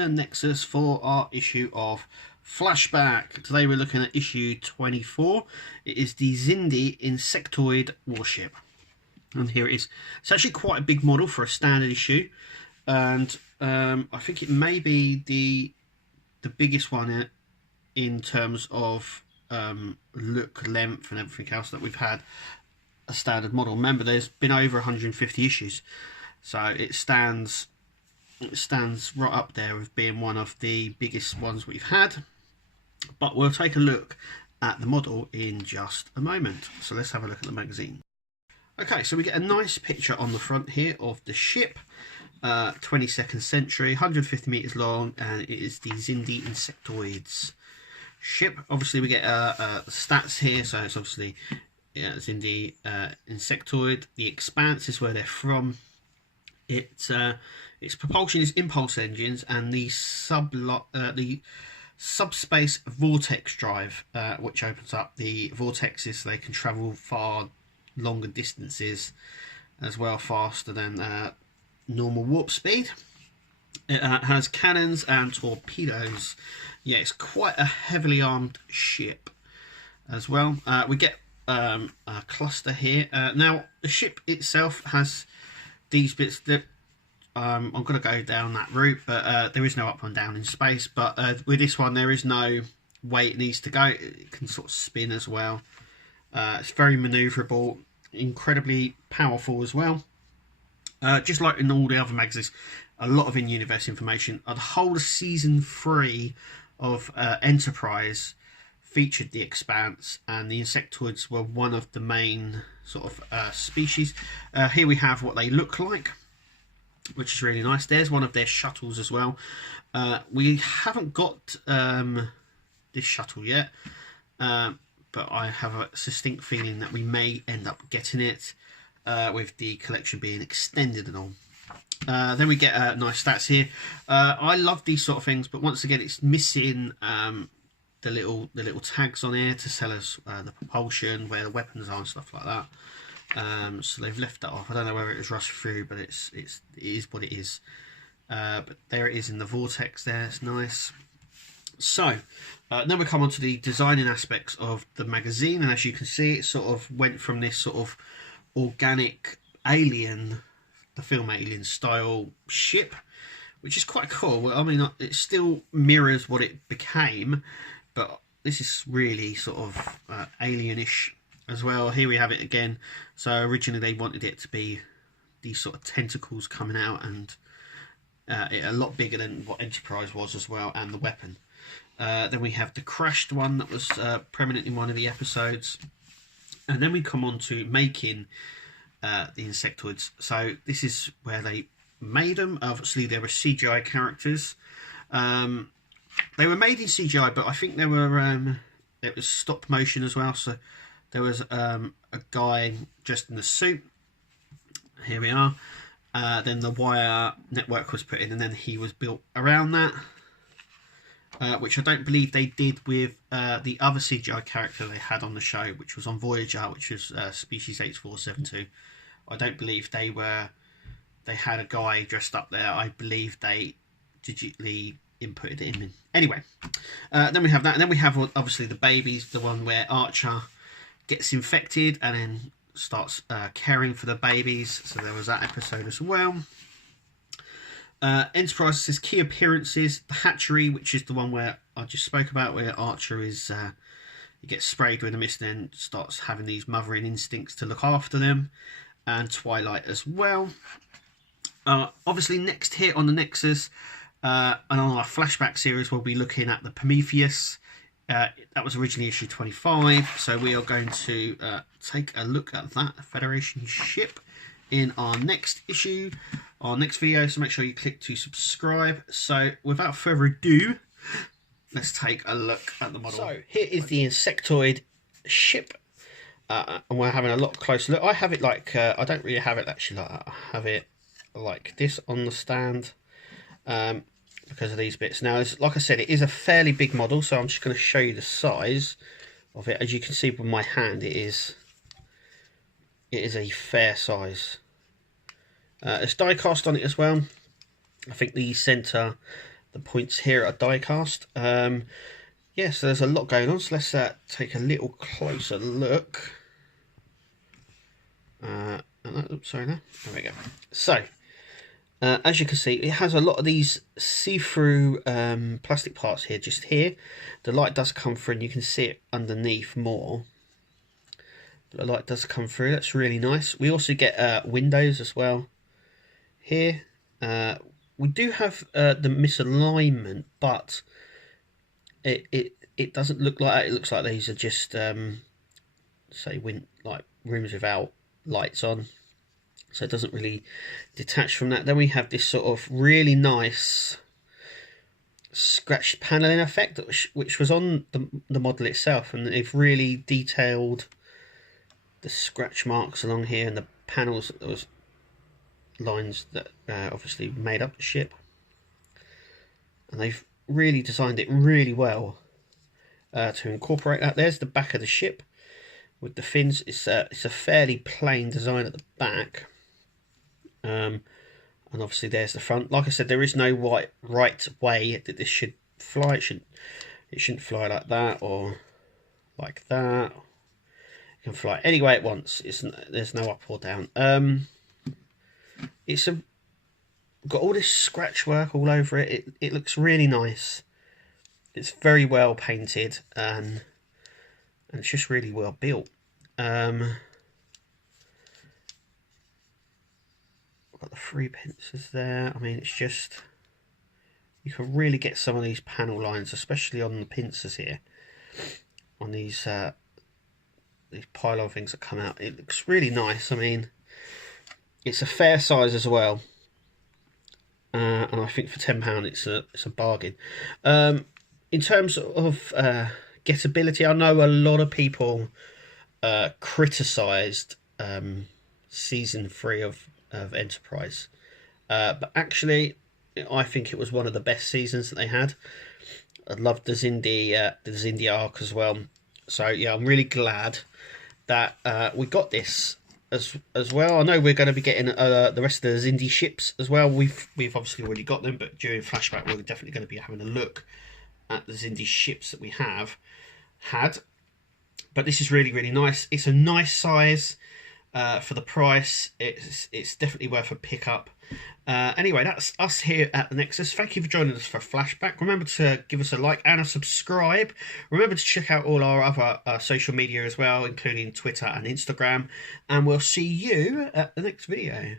the Nexus for our issue of Flashback. Today we're looking at issue 24. It is the Xindi Insectoid Warship. And here it is. It's actually quite a big model for a standard issue. And I think it may be the biggest one in terms of look, length and everything else that we've had a standard model. Remember, there's been over 150 issues. So it stands right up there with being one of the biggest ones we've had. But we'll take a look at the model in just a moment. So let's have a look at the magazine. Okay, so we get a nice picture on the front here of the ship. 22nd century, 150 meters long, and it is the Xindi Insectoids ship. Obviously we get stats here, so it's obviously Xindi Insectoid. The Expanse is where they're from. Its propulsion is impulse engines, and the subspace vortex drive, which opens up the vortexes so they can travel far longer distances as well, faster than normal warp speed. It has cannons and torpedoes. Yeah, it's quite a heavily armed ship as well. We get a cluster here. Now the ship itself has these bits that I'm going to go down that route, but there is no up and down in space. But with this one, there is no way it needs to go. It can sort of spin as well. It's very manoeuvrable, incredibly powerful as well. Just like in all the other magazines, a lot of in-universe information. The whole of season 3 of Enterprise featured the Expanse, and the Insectoids were one of the main sort of species. Here we have what they look like, which is really nice. There's one of their shuttles as well. We haven't got this shuttle yet, but I have a distinct feeling that we may end up getting it with the collection being extended and all. Then we get nice stats here. I love these sort of things, but once again it's missing the little tags on here to tell us the propulsion, where the weapons are and stuff like that. So they've left that off. I don't know whether it was rushed through, but it is what it is. But there it is in the vortex there. It's nice. So then we come on to the designing aspects of the magazine, and as you can see, it sort of went from this sort of organic Alien, the film Alien style ship, which is quite cool. I mean, it still mirrors what it became, but this is really sort of alien-ish as well. Here we have it again. So originally they wanted it to be these sort of tentacles coming out, and it a lot bigger than what Enterprise was as well, and the weapon. Then we have the crashed one that was prominent in one of the episodes. And then we come on to making the Insectoids. So this is where they made them. Obviously, there were CGI characters. They were made in CGI, but I think they were it was stop motion as well. So there was a guy dressed in the suit. Here we are. Then the wire network was put in, and then he was built around that. Which I don't believe they did with the other CGI character they had on the show, which was on Voyager, which was Species 8472. I don't believe they had a guy dressed up there. I believe they digitally inputted him in. Anyway, then we have that, and then we have obviously the babies, the one where Archer gets infected and then starts caring for the babies. So there was that episode as well. Enterprise says key appearances: the hatchery, which is the one where I just spoke about, where Archer is he gets sprayed with a mist and then starts having these mothering instincts to look after them, and Twilight as well. Obviously next here on the Nexus and on our Flashback series, we'll be looking at the Prometheus. That was originally issue 25, so we are going to take a look at that Federation ship in our next issue, our next video, so make sure you click to subscribe. So without further ado, let's take a look at the model. So here is the Insectoid ship, and we're having a lot closer look. I have it like, I don't really have it actually like that. I have it like this on the stand because of these bits. Now, like I said, it is a fairly big model, so I'm just going to show you the size of it. As you can see with my hand, it is a fair size. There's die cast on it as well. I think the centre the points here are die cast. Yeah, so there's a lot going on, so let's take a little closer look. Oops, sorry, no. There we go. So, as you can see, it has a lot of these see-through plastic parts here, just here. The light does come through and you can see it underneath more. But the light does come through, that's really nice. We also get windows as well here. We do have the misalignment, but it doesn't look like that. It looks like these are just, say, like rooms without lights on. So it doesn't really detach from that. Then we have this sort of really nice scratched paneling effect, which was on the model itself, and they've really detailed the scratch marks along here and the panels, those lines that obviously made up the ship. And they've really designed it really well to incorporate that. There's the back of the ship with the fins. It's a fairly plain design at the back. And obviously there's the front. Like I said, there is no right way that this should fly. It shouldn't fly like that or like that. It can fly any way it wants. There's no up or down. It's got all this scratch work all over it. It looks really nice. It's very well painted and it's just really well built. Got the 3 pincers there. I mean, it's just, you can really get some of these panel lines, especially on the pincers here, on these pylon things that come out. It looks really nice. I mean, it's a fair size as well, and I think for £10 it's a bargain. In terms of gettability, I know a lot of people criticised season 3 of Enterprise, but actually I think it was one of the best seasons that they had. I loved the Xindi arc as well. So yeah, I'm really glad that we got this as well. I know we're going to be getting the rest of the Xindi ships as well. We've obviously already got them, but during Flashback we're definitely going to be having a look at the Xindi ships that we have had. But this is really, really nice. It's a nice size for the price. It's definitely worth a pickup. Anyway, that's us here at the Nexus. Thank you for joining us for Flashback. Remember to give us a like and a subscribe. Remember to check out all our other social media as well, including Twitter and Instagram. And we'll see you at the next video.